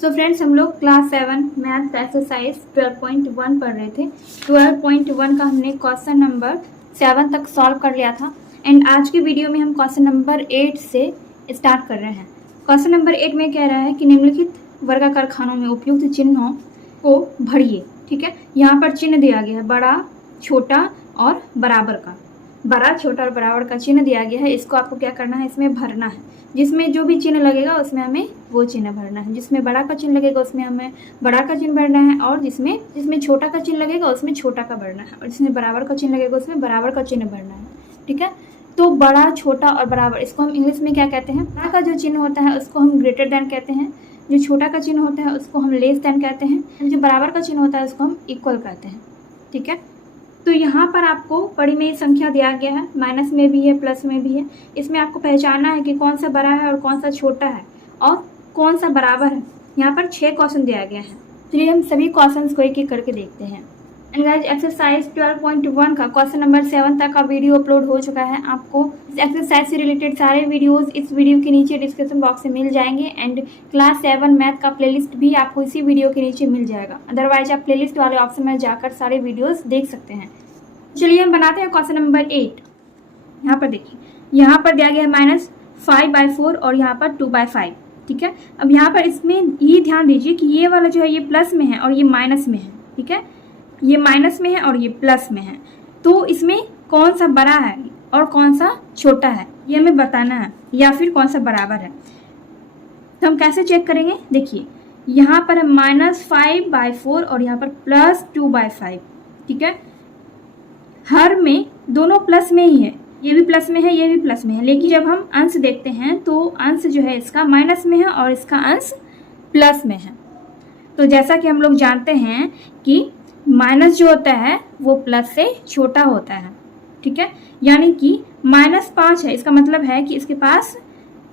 So friends, हम लोग class 7 math का एक्सरसाइज 12.1 पढ़ रहे थे। 12.1 का हमने क्वेश्चन नंबर 7 तक सॉल्व कर लिया था एंड आज की वीडियो में हम क्वेश्चन नंबर 8 से स्टार्ट कर रहे हैं। क्वेश्चन नंबर 8 में कह रहा है कि निम्नलिखित वर्गाकार खानों में उपयुक्त चिन्हों को भरिए। ठीक है, यहाँ पर चिन्ह दिया गया है बड़ा, छोटा और बराबर का। बड़ा, छोटा और बराबर का चिन्ह दिया गया है। इसको आपको क्या करना है, इसमें भरना है। जिसमें जो भी चिन्ह लगेगा उसमें हमें वो चिन्ह भरना है। जिसमें बड़ा का चिन्ह लगेगा उसमें हमें बड़ा का चिन्ह भरना है, और जिसमें छोटा का चिन्ह लगेगा उसमें छोटा का भरना है, और जिसमें बराबर का चिन्ह लगेगा उसमें बराबर का चिन्ह भरना है। ठीक है, तो बड़ा, छोटा और बराबर, इसको हम इंग्लिश में क्या कहते हैं? बड़ा का जो चिन्ह होता है उसको हम ग्रेटर देन कहते हैं, जो छोटा का चिन्ह होता है उसको हम लेस देन कहते हैं, जो बराबर का चिन्ह होता है उसको हम इक्वल कहते हैं। ठीक है, तो यहाँ पर आपको बड़ी में संख्या दिया गया है, माइनस में भी है, प्लस में भी है। इसमें आपको पहचानना है कि कौन सा बड़ा है और कौन सा छोटा है और कौन सा बराबर है। यहाँ पर 6 क्वेश्चन दिया गया है, चलिए हम सभी क्वेश्चंस को एक एक करके देखते हैं। एंड गाइस, एक्सरसाइज 12.1 का क्वेश्चन नंबर 7 तक का वीडियो अपलोड हो चुका है। आपको इस एक्सरसाइज से रिलेटेड सारे वीडियोस इस वीडियो के नीचे डिस्क्रिप्शन बॉक्स में मिल जाएंगे एंड क्लास 7 मैथ का प्लेलिस्ट भी आपको इसी वीडियो के नीचे मिल जाएगा। अदरवाइज आप प्लेलिस्ट वाले ऑप्शन में जाकर सारे वीडियोस देख सकते हैं। चलिए हम बनाते हैं क्वेश्चन नंबर 8। यहाँ पर देखिए, यहाँ पर दिया गया है -5/4 और यहाँ पर 2/5। ठीक है, अब यहाँ पर इसमें ये ध्यान दीजिए कि ये वाला जो है ये प्लस में है और ये माइनस में है। ठीक है, ये माइनस में है और ये प्लस में है, तो इसमें कौन सा बड़ा है और कौन सा छोटा है ये हमें बताना है, या फिर कौन सा बराबर है। तो हम कैसे चेक करेंगे? देखिए, यहाँ पर है -5/4 और यहाँ पर +2/5। ठीक है, हर में दोनों प्लस में ही है, ये भी प्लस में है, ये भी प्लस में है, लेकिन जब हम अंश देखते हैं तो अंश जो है इसका माइनस में है और इसका अंश प्लस में है। तो जैसा कि हम लोग जानते हैं कि माइनस जो होता है वो प्लस से छोटा होता है। ठीक है, यानी कि -5 है, इसका मतलब है कि इसके पास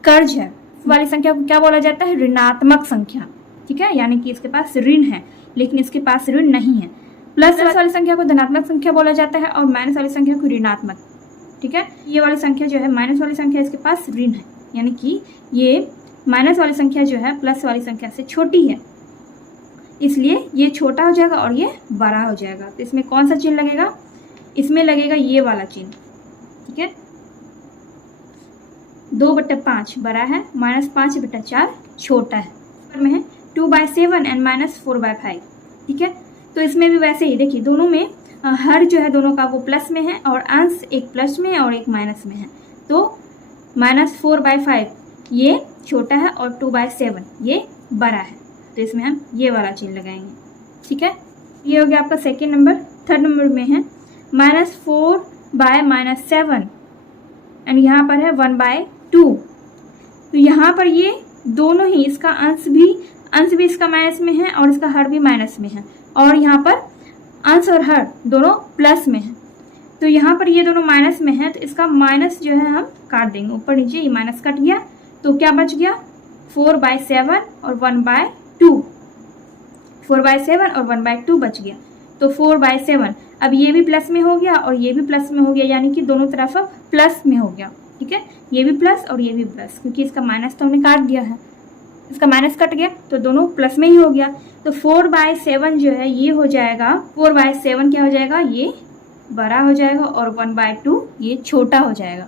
कर्ज है। वाली संख्या को क्या बोला जाता है? ऋणात्मक संख्या। ठीक है, यानी कि इसके पास ऋण है लेकिन इसके पास ऋण नहीं है। प्लस वाली संख्या को धनात्मक संख्या बोला जाता है और माइनस वाली संख्या को ऋणात्मक। ठीक है, ये वाली संख्या जो है माइनस वाली संख्या, इसके पास ऋण है, यानी कि ये माइनस वाली संख्या जो है प्लस वाली संख्या से छोटी है, इसलिए ये छोटा हो जाएगा और ये बड़ा हो जाएगा। तो इसमें कौन सा चिन्ह लगेगा? इसमें लगेगा ये वाला चिन्ह। ठीक है, 2/5 बड़ा है, -5/4 छोटा है, में है 2/7 एंड -4/5। ठीक है, तो इसमें भी वैसे ही देखिए, दोनों में हर जो है दोनों का वो प्लस में है और अंश एक प्लस में है और एक माइनस में है। तो -4/5 ये छोटा है और 2/7 ये बड़ा है, तो इसमें हम ये वाला चिन्ह लगाएंगे। ठीक है, ये हो गया आपका सेकेंड नंबर। थर्ड नंबर में है -4/-7 एंड यहाँ पर है 1/2। तो यहाँ पर ये दोनों ही, इसका अंश भी इसका माइनस में है और इसका हर भी माइनस में है, और यहाँ पर अंश और हर दोनों प्लस में है। तो यहाँ पर ये दोनों माइनस में है, तो इसका माइनस जो है हम काट देंगे, ऊपर नीचे ये माइनस कट गया, तो क्या बच गया? 4/7 और 1/2। 4/7 और 1/2 बच गया, तो 4/7। अब ये भी प्लस में हो गया और ये भी प्लस में हो गया, यानी कि दोनों तरफ प्लस में हो गया। ठीक है, ये भी प्लस और ये भी प्लस, क्योंकि इसका माइनस तो हमने काट दिया है, इसका माइनस कट गया तो दोनों प्लस में ही हो गया। तो 4/7 जो है ये हो जाएगा, 4/7 क्या हो जाएगा? ये बड़ा हो जाएगा और 1/2 ये छोटा हो जाएगा।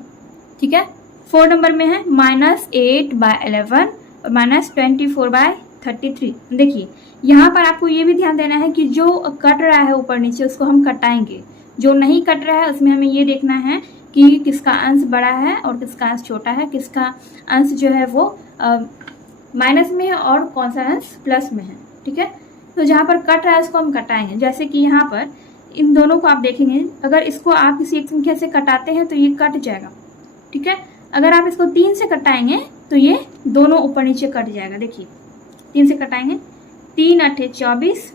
ठीक है, 4 नंबर में है -8/11 और -24/33। देखिए, यहाँ पर आपको ये भी ध्यान देना है कि जो कट रहा है ऊपर नीचे उसको हम कटाएंगे, जो नहीं कट रहा है उसमें हमें ये देखना है कि किसका अंश बड़ा है और किसका अंश छोटा है, किसका अंश जो है वो माइनस में है और कौन सा अंश प्लस में है। ठीक है, तो जहाँ पर कट रहा है उसको हम कटाएंगे। जैसे कि यहाँ पर इन दोनों को आप देखेंगे, अगर इसको आप किसी एक संख्या से कटाते हैं तो ये कट जाएगा। ठीक है, अगर आप इसको 3 से कटाएंगे तो ये दोनों ऊपर नीचे कट जाएगा। देखिए, 3 से कटाएंगे, 3 8 24,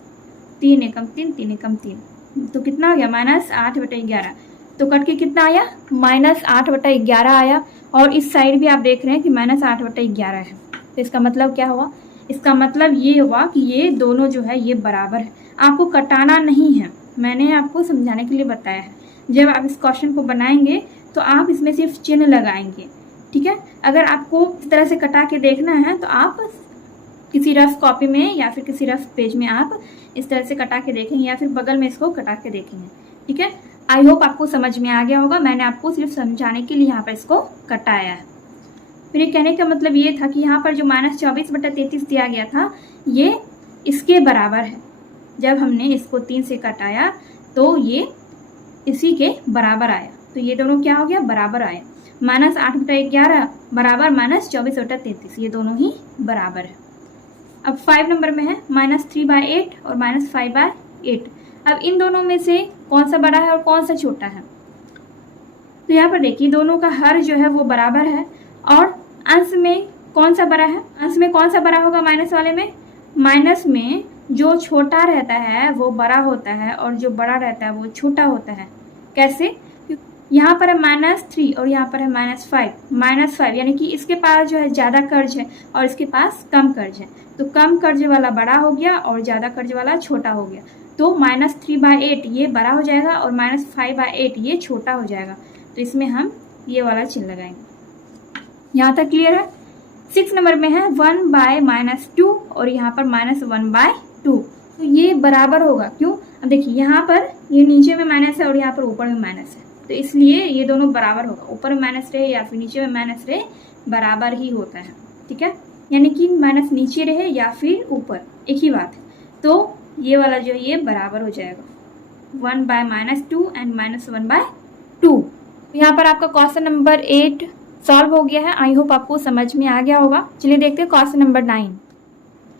3 एकम 3, 3 एकम 3, तो कितना हो गया? -8/11। तो कट के कितना आया? -8/11 आया, और इस साइड भी आप देख रहे हैं कि -8/11 है। तो इसका मतलब क्या हुआ? इसका मतलब ये हुआ कि ये दोनों जो है ये बराबर है। आपको कटाना नहीं है, मैंने आपको समझाने के लिए बताया है। जब आप इस क्वेश्चन को बनाएंगे तो आप इसमें सिर्फ चिन्ह लगाएंगे। ठीक है, अगर आपको इस तरह से कटा के देखना है तो आप किसी रफ कॉपी में या फिर किसी रफ पेज में आप इस तरह से कटा के देखेंगे या फिर बगल में इसको कटा के देखेंगे। ठीक है, आई होप आपको समझ में आ गया होगा। मैंने आपको सिर्फ समझाने के लिए यहाँ पर इसको कटाया है। मेरे कहने का मतलब ये था कि यहाँ पर जो -24/33 दिया गया था ये इसके बराबर है। जब हमने इसको 3 से कटाया तो ये इसी के बराबर आया, तो ये दोनों क्या हो गया, बराबर आया। -8/11 बराबर -24/33, ये दोनों ही बराबर है। अब 5 नंबर में है -3/8 और -5/8। अब इन दोनों में से कौन सा बड़ा है और कौन सा छोटा है? तो यहाँ पर देखिए दोनों का हर जो है वो बराबर है और अंश में कौन सा बड़ा है? अंश में कौन सा बड़ा होगा माइनस वाले में? माइनस में जो छोटा रहता है वो बड़ा होता है और जो बड़ा रहता है वो छोटा होता है। कैसे? यहाँ पर है -3 और यहाँ पर है -5 यानी कि इसके पास जो है ज़्यादा कर्ज है और इसके पास कम कर्ज है, तो कम कर्ज वाला बड़ा हो गया और ज़्यादा कर्ज वाला छोटा हो गया। तो -3/8 ये बड़ा हो जाएगा और -5/8 ये छोटा हो जाएगा। तो इसमें हम ये वाला चिन्ह लगाएंगे। यहाँ तक क्लियर है? 6 नंबर में है 1/-2 और यहाँ पर -1/2। तो ये बराबर होगा, क्यों? अब देखिए यहाँ पर ये नीचे में माइनस है और यहाँ पर ऊपर में माइनस है, तो इसलिए ये दोनों बराबर होगा। ऊपर में माइनस रहे या फिर नीचे में माइनस रहे, बराबर ही होता है। ठीक है, यानी कि माइनस नीचे रहे या फिर ऊपर, एक ही बात है। तो ये वाला जो ये बराबर हो जाएगा 1/-2 एंड -1/2। यहाँ पर आपका क्वेश्चन नंबर 8 सॉल्व हो गया है। आई होप आपको समझ में आ गया होगा। चलिए देखते हैं क्वेश्चन नंबर 9।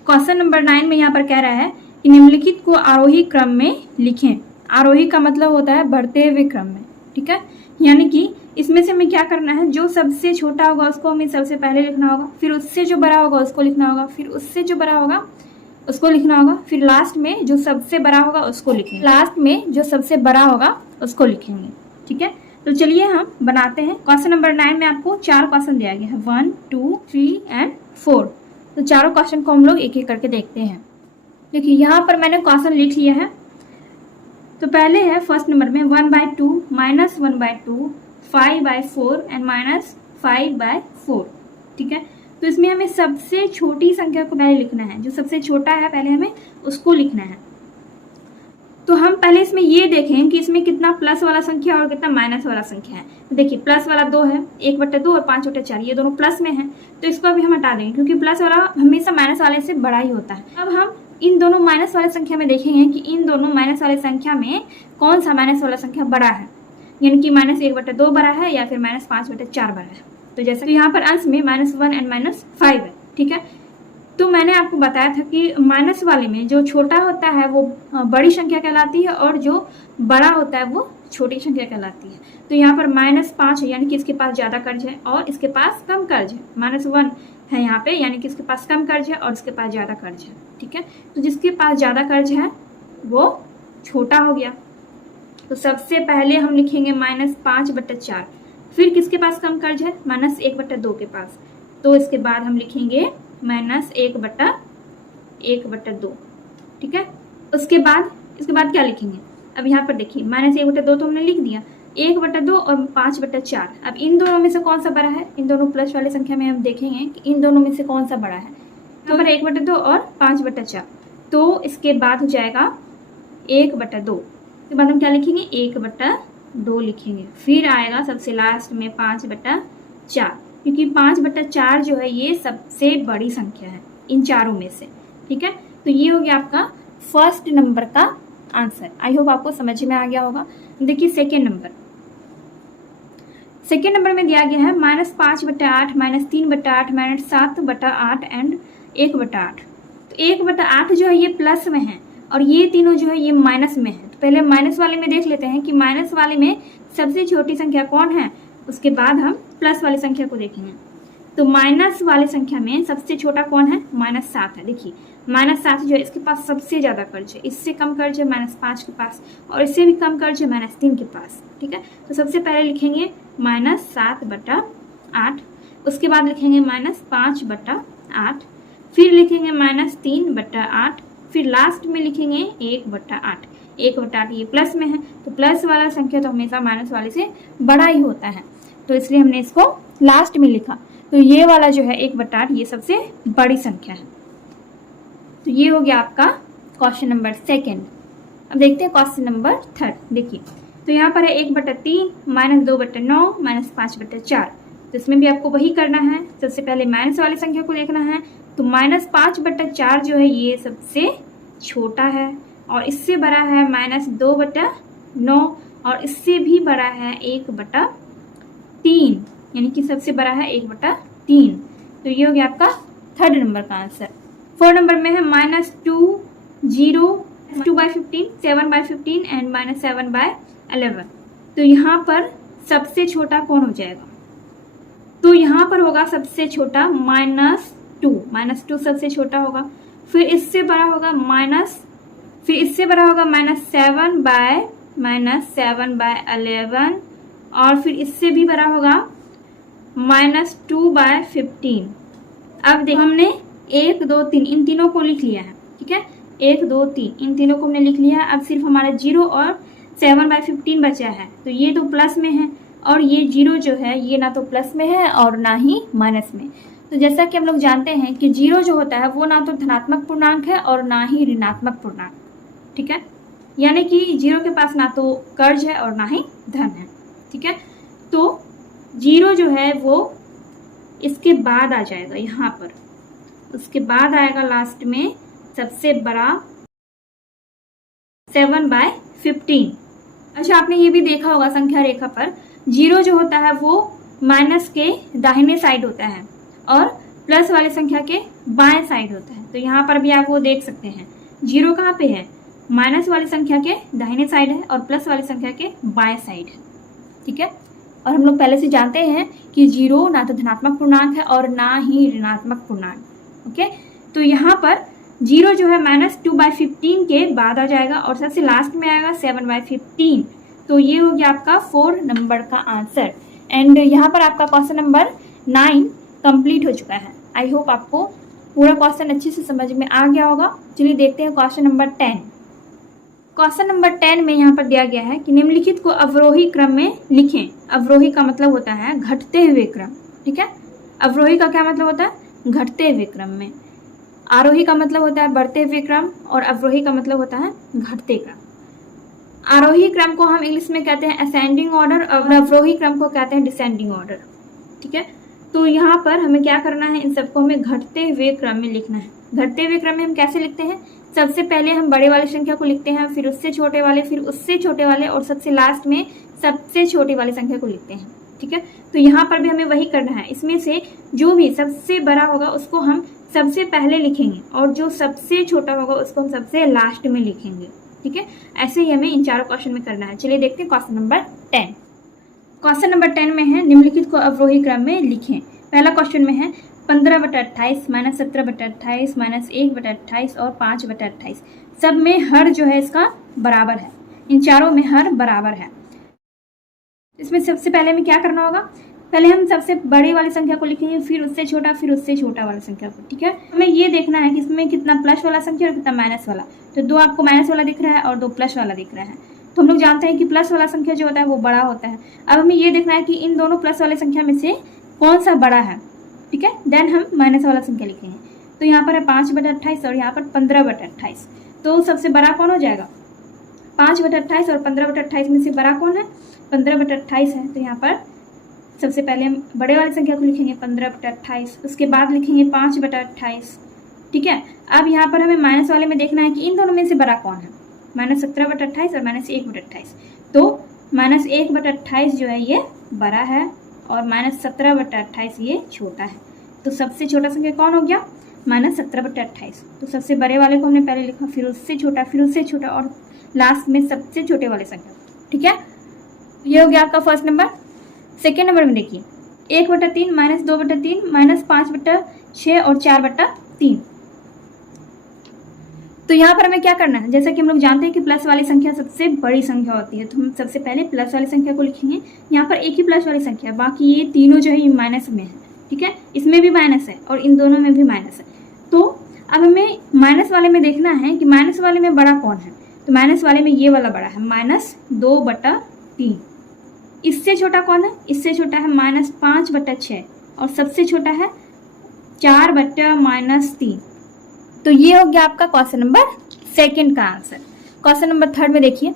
क्वेश्चन नंबर 9 में यहाँ पर कह रहा है कि निम्नलिखित को आरोही क्रम में लिखें। आरोही का मतलब होता है बढ़ते हुए क्रम में। ठीक है, यानी कि इसमें से हमें क्या करना है, जो सबसे छोटा होगा उसको हमें सबसे पहले लिखना होगा, फिर उससे जो बड़ा होगा उसको लिखना होगा, फिर उससे जो बड़ा होगा उसको लिखना होगा, फिर लास्ट में जो सबसे बड़ा होगा उसको लिखेंगे। लास्ट में जो सबसे बड़ा होगा उसको लिखेंगे। ठीक है, तो चलिए हम बनाते हैं। क्वेश्चन नंबर 9 में आपको 4 क्वेश्चन दिया गया है, 1, 2, 3 एंड 4। तो चारों क्वेश्चन को हम लोग एक एक करके देखते हैं। देखिए यहाँ पर मैंने क्वेश्चन लिख लिया है। तो पहले है फर्स्ट नंबर में 1/2, -1/2, 5/4 एंड -5/4। ठीक है, तो इसमें हमें सबसे छोटी संख्या को पहले लिखना है। जो सबसे छोटा है पहले हमें उसको लिखना है। तो हम पहले इसमें ये देखें कि इसमें कितना प्लस वाला संख्या और कितना माइनस वाला संख्या है। तो देखिए प्लस वाला 2 है, 1/2 और 5/4, ये दोनों प्लस में है, तो इसको अभी हम हटा देंगे क्योंकि प्लस वाला हमेशा माइनस वाले से बड़ा ही होता है। अब हम इन दोनों माइनस वाले संख्या में देखेंगे कि इन दोनों माइनस वाले संख्या में कौन सा माइनस वाला संख्या बड़ा है, यानी कि -1/2 बड़ा है या फिर -5/4 बड़ा है। तो जैसे यहाँ पर अंश में -1 एंड -5 है। ठीक है, तो मैंने आपको बताया था कि माइनस वाले में जो छोटा होता है वो बड़ी संख्या कहलाती है और जो बड़ा होता है वो छोटी संख्या कहलाती है। तो यहाँ पर -5 है, यानी कि इसके पास ज़्यादा कर्ज है और इसके पास कम कर्ज है। -1 है यहाँ पे, यानी कि इसके पास कम कर्ज है और इसके पास ज़्यादा कर्ज है। ठीक है, तो जिसके पास ज़्यादा कर्ज है वो छोटा हो गया। तो सबसे पहले हम लिखेंगे -5/4। फिर किसके पास कम कर्ज है? -1/2 के पास। तो इसके बाद हम लिखेंगे -1/2। ठीक है, उसके बाद इसके बाद क्या लिखेंगे? अब यहाँ पर देखिए -1/2 तो हमने लिख दिया, 1/2 और 5/4। अब इन दोनों में से कौन सा बड़ा है? इन दोनों प्लस वाले संख्या में हम देखेंगे कि इन दोनों में से कौन सा बड़ा है। यहाँ पर 1/2 और 5/4, तो इसके बाद हो जाएगा 1/2। इसके बाद हम क्या लिखेंगे? 1/2 लिखेंगे। फिर आएगा सबसे लास्ट में 5/4, क्योंकि 5/4 जो है ये सबसे बड़ी संख्या है इन चारों में से। ठीक है, तो ये हो गया आपका फर्स्ट नंबर का आंसर। आई होप आपको समझ में आ गया होगा। देखिए सेकेंड नंबर में दिया गया है -5/8, -3/8, -7/8 एंड 1/8। तो 1/8 जो है ये प्लस में है और ये तीनों जो है ये माइनस में है। तो पहले माइनस वाले में देख लेते हैं कि माइनस वाले में सबसे छोटी संख्या कौन है, उसके बाद हम प्लस वाली संख्या को देखेंगे। तो माइनस वाली संख्या में सबसे छोटा कौन है? -7 है। देखिए -7 जो है इसके पास सबसे ज़्यादा कर्ज है, इससे कम कर्ज है -5 के पास और इससे भी कम कर्ज है -3 के पास। ठीक है, तो सबसे पहले लिखेंगे -7/8, उसके बाद लिखेंगे -5/8, फिर लिखेंगे -3/8, फिर लास्ट में लिखेंगे 1/8। 1/8 ये प्लस में है, तो प्लस वाला संख्या तो हमेशा माइनस वाले से बड़ा ही होता है, तो इसलिए हमने इसको लास्ट में लिखा। तो ये वाला जो है 1/8 ये सबसे बड़ी संख्या है। तो ये हो गया आपका क्वेश्चन नंबर 2। अब देखते हैं क्वेश्चन नंबर 3। देखिए, तो यहाँ पर है 1/3 -2/9 -5/4। तो इसमें भी आपको वही करना है। सबसे पहले माइनस वाली संख्या को देखना है। तो -5/4 जो है ये सबसे छोटा है और इससे बड़ा है -2/9 और इससे भी बड़ा है 1/3, यानी कि सबसे बड़ा है 1/3। तो ये हो गया आपका 3rd नंबर का आंसर। 4 नंबर में है -2, 0, 2/15, 7/15 एंड -7/11। तो यहाँ पर सबसे छोटा कौन हो जाएगा? तो यहाँ पर होगा सबसे छोटा -2 सबसे छोटा होगा। फिर इससे बड़ा होगा फिर इससे बड़ा होगा -7/11 और फिर इससे भी बड़ा होगा -2/15। अब देखो, हमने 1, 2, 3 इन तीनों को लिख लिया है। ठीक है, 1, 2, 3 इन तीनों को हमने लिख लिया है। अब सिर्फ हमारा 0 और 7/15 बचा है। तो ये तो प्लस में है और ये 0 जो है ये ना तो प्लस में है और ना ही माइनस में। तो जैसा कि हम लोग जानते हैं कि 0 जो होता है वो ना तो धनात्मक पूर्णांक है और ना ही ऋणात्मक पूर्णांक। ठीक है, यानी कि 0 के पास ना तो कर्ज है और ना ही धन है। ठीक है, तो 0 जो है वो इसके बाद आ जाएगा यहाँ पर, उसके बाद आएगा लास्ट में सबसे बड़ा 7/15। अच्छा, आपने ये भी देखा होगा संख्या रेखा पर 0 जो होता है वो माइनस के दाहिने साइड होता है और प्लस वाली संख्या के बाएं साइड होता है। तो यहाँ पर भी आप वो देख सकते हैं 0 कहाँ पे है? माइनस वाली संख्या के दाहिने साइड है और प्लस वाली संख्या के बाएं साइड है। ठीक है, और हम लोग पहले से जानते हैं कि 0 ना तो धनात्मक पूर्णांक है और ना ही ऋणात्मक पूर्णांक। ओके, तो यहाँ पर 0 जो है -2/15 के बाद आ जाएगा और सबसे लास्ट में आएगा 7/15। तो ये हो गया आपका 4 नंबर का आंसर। एंड यहाँ पर आपका क्वेश्चन नंबर 9 कंप्लीट हो चुका है। आई होप आपको पूरा क्वेश्चन अच्छे से समझ में आ गया होगा। चलिए देखते हैं क्वेश्चन नंबर 10। क्वेश्चन नंबर 10 में यहाँ पर दिया गया है कि निम्नलिखित को अवरोही क्रम में लिखें। अवरोही का मतलब होता है घटते हुए क्रम। ठीक है, अवरोही का क्या मतलब होता है? घटते हुए क्रम में। आरोही का मतलब होता है बढ़ते हुए क्रम और अवरोही का मतलब होता है घटते क्रम। आरोही क्रम को हम इंग्लिश में कहते हैं असेंडिंग ऑर्डर और अवरोही क्रम को कहते हैं डिसेंडिंग ऑर्डर। ठीक है, तो यहाँ पर हमें क्या करना है, इन सबको हमें घटते हुए क्रम में लिखना है। घटते हुए क्रम में हम कैसे लिखते हैं? सबसे पहले हम बड़े वाली संख्या को लिखते हैं, फिर उससे छोटे वाले, फिर उससे छोटे वाले और सबसे लास्ट में सबसे छोटी वाली संख्या को लिखते हैं। ठीक है, तो यहाँ पर भी हमें वही करना है। इसमें से जो भी सबसे बड़ा होगा उसको हम सबसे पहले लिखेंगे और जो सबसे छोटा होगा उसको हम सबसे लास्ट में लिखेंगे। ठीक है, ऐसे ही हमें इन चारों क्वेश्चन में करना है। चलिए देखते हैं क्वेश्चन नंबर 10। क्वेश्चन नंबर 10 में है निम्नलिखित को अवरोही क्रम में लिखें। पहला क्वेश्चन में है 15/28 -17/28 -1/28 और 5/28। सब में हर जो है इसका बराबर है। इन चारों में हर बराबर है। इसमें सबसे पहले हमें क्या करना होगा? पहले हम सबसे बड़ी वाली संख्या को लिखेंगे, फिर उससे छोटा, फिर उससे छोटा वाली संख्या को। ठीक है, हमें ये देखना है कि इसमें कितना प्लस वाला संख्या और कितना माइनस वाला। तो 2 आपको माइनस वाला दिख रहा है और 2 प्लस वाला दिख रहा है। तो हम लोग जानते हैं कि प्लस वाला संख्या जो होता है वो बड़ा होता है। अब हमें ये देखना है कि इन दोनों प्लस वाले संख्या में से कौन सा बड़ा है। ठीक है, देन हम माइनस वाला संख्या लिखेंगे। तो यहाँ पर है 5/28 और यहाँ पर 15/28। तो सबसे बड़ा कौन हो जाएगा? 5/28 और 15/28 में से बड़ा कौन है? 15/28 है। तो यहाँ पर सबसे पहले हम बड़े वाली संख्या को लिखेंगे 15/28, उसके बाद लिखेंगे 5/28। ठीक है, अब यहाँ पर हमें माइनस वाले में देखना है कि इन दोनों में से बड़ा कौन है, -17/28 और -1/28। तो -1/28 जो है ये बड़ा है और -17/28 ये छोटा है। तो सबसे छोटा संख्या कौन हो गया? -17/28। तो सबसे बड़े वाले को हमने पहले लिखा, फिर उससे छोटा, फिर उससे छोटा और लास्ट में सबसे छोटे वाले संख्या। ठीक है, ये हो गया आपका फर्स्ट नंबर। सेकेंड नंबर में देखिए 1/3 -2/3 -5/6 और 4/3। तो यहाँ पर हमें क्या करना है? जैसा कि हम लोग जानते हैं कि प्लस वाली संख्या सबसे बड़ी संख्या होती है, तो हम सबसे पहले प्लस वाली संख्या को लिखेंगे। यहाँ पर एक ही प्लस वाली संख्या है, बाकी ये तीनों जो है ये माइनस में है। ठीक है, इसमें भी माइनस है और इन दोनों में भी माइनस है। तो अब हमें माइनस वाले में देखना है कि माइनस वाले में बड़ा कौन है। तो माइनस वाले में ये वाला बड़ा है -2/3। इससे छोटा कौन है? इससे छोटा है -5/6 और सबसे छोटा है 4/-3। तो ये हो गया आपका क्वेश्चन नंबर सेकंड का आंसर। क्वेश्चन नंबर थर्ड में देखिए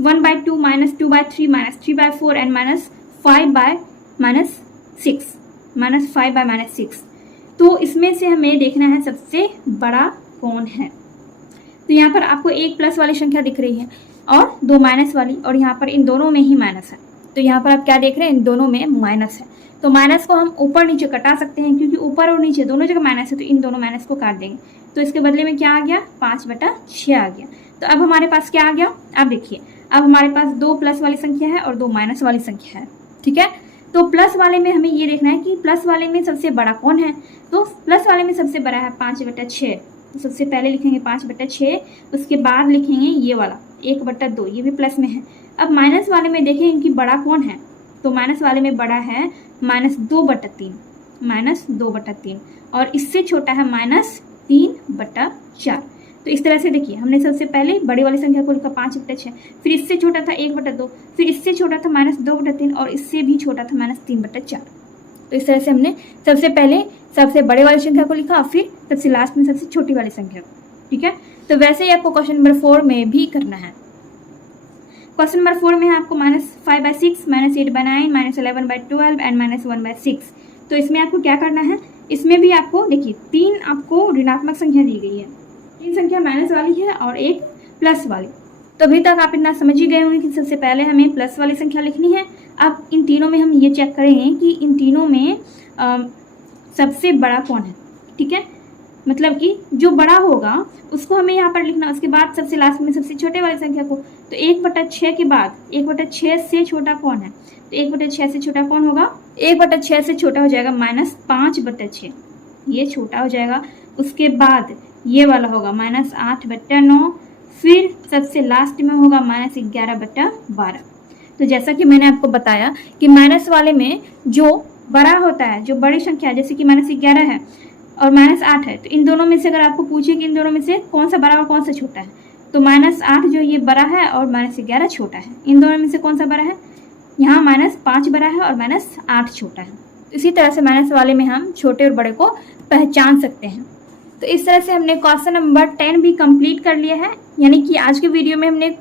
1/2 - 2/3 - 3/4 एंड -5/-6 तो इसमें से हमें देखना है सबसे बड़ा कौन है। तो यहाँ पर आपको एक प्लस वाली संख्या दिख रही है और दो माइनस वाली, और यहाँ पर इन दोनों में ही माइनस है। तो यहाँ पर आप क्या देख रहे हैं, इन दोनों में माइनस है। तो माइनस को हम ऊपर नीचे कटा सकते हैं, क्योंकि ऊपर और नीचे दोनों जगह माइनस है, तो इन दोनों माइनस को काट देंगे। तो इसके बदले में क्या आ गया, 5/6 आ गया। तो अब हमारे पास क्या आ गया, अब देखिए अब हमारे पास दो प्लस वाली संख्या है और दो माइनस वाली संख्या है। ठीक है, तो प्लस वाले में हमें ये देखना है कि प्लस वाले में सबसे बड़ा कौन है। तो प्लस वाले में सबसे बड़ा है 5/6। तो सबसे पहले लिखेंगे 5/6, उसके बाद लिखेंगे ये वाला 1/2, ये भी प्लस में है। अब माइनस वाले में देखें इनकी बड़ा कौन है, तो माइनस वाले में बड़ा है -2/3 और इससे छोटा है -3/4। तो इस तरह से देखिए हमने सबसे पहले बड़ी वाली संख्या को लिखा 5/6, फिर इससे छोटा था 1/2, फिर इससे छोटा था -2/3 और इससे भी छोटा था -3/4। तो इस तरह से हमने सबसे पहले सबसे बड़े वाली संख्या को लिखा, फिर सबसे लास्ट में सबसे छोटी वाली संख्या को। ठीक है, तो वैसे ही आपको क्वेश्चन नंबर 4 में भी करना है। क्वेश्चन नंबर 4 में है आपको -5/6 -8/9 -11/12 एंड -1/6। तो इसमें आपको क्या करना है, इसमें भी आपको देखिए 3 आपको ऋणात्मक संख्या दी गई है, 3 संख्या माइनस वाली है और एक प्लस वाली। तो अभी तक आप इतना समझ ही गए होंगे कि सबसे पहले हमें प्लस वाली संख्या लिखनी है। अब इन तीनों में हम ये चेक करेंगे कि इन तीनों में सबसे बड़ा कौन है। ठीक है, मतलब कि जो बड़ा होगा उसको हमें यहाँ पर लिखना, उसके बाद सबसे लास्ट में सबसे छोटे वाली संख्या को। तो 1/6 के बाद 1/6 से छोटा कौन है, तो 1/6 से छोटा कौन होगा, 1/6 से छोटा हो जाएगा -5/6, ये छोटा हो जाएगा। उसके बाद ये वाला होगा -8/9, फिर सबसे लास्ट में होगा -11/12। तो जैसा कि मैंने आपको बताया कि माइनस वाले में जो बड़ा होता है, जो बड़ी संख्या है, जैसे कि -11 है और -8 है, तो इन दोनों में से अगर आपको पूछे कि इन दोनों में से कौन सा बड़ा और कौन सा छोटा है, तो -8 जो ये बड़ा है और -11 छोटा है। इन दोनों में से कौन सा बड़ा है, यहाँ -5 बड़ा है और -8 छोटा है। इसी तरह से माइनस वाले में हम छोटे और बड़े को पहचान सकते हैं। तो इस तरह से हमने क्वेश्चन नंबर 10 भी कंप्लीट कर लिया है, यानी कि आज के वीडियो में हमने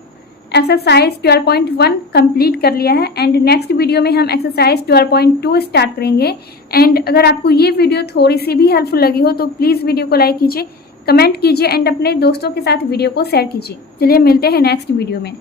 एक्सरसाइज 12.1 कंप्लीट कर लिया है। एंड नेक्स्ट वीडियो में हम एक्सरसाइज 12.2 स्टार्ट करेंगे। एंड अगर आपको ये वीडियो थोड़ी सी भी हेल्पफुल लगी हो तो प्लीज़ वीडियो को लाइक कीजिए, कमेंट कीजिए एंड अपने दोस्तों के साथ वीडियो को शेयर कीजिए। चलिए मिलते हैं नेक्स्ट वीडियो में।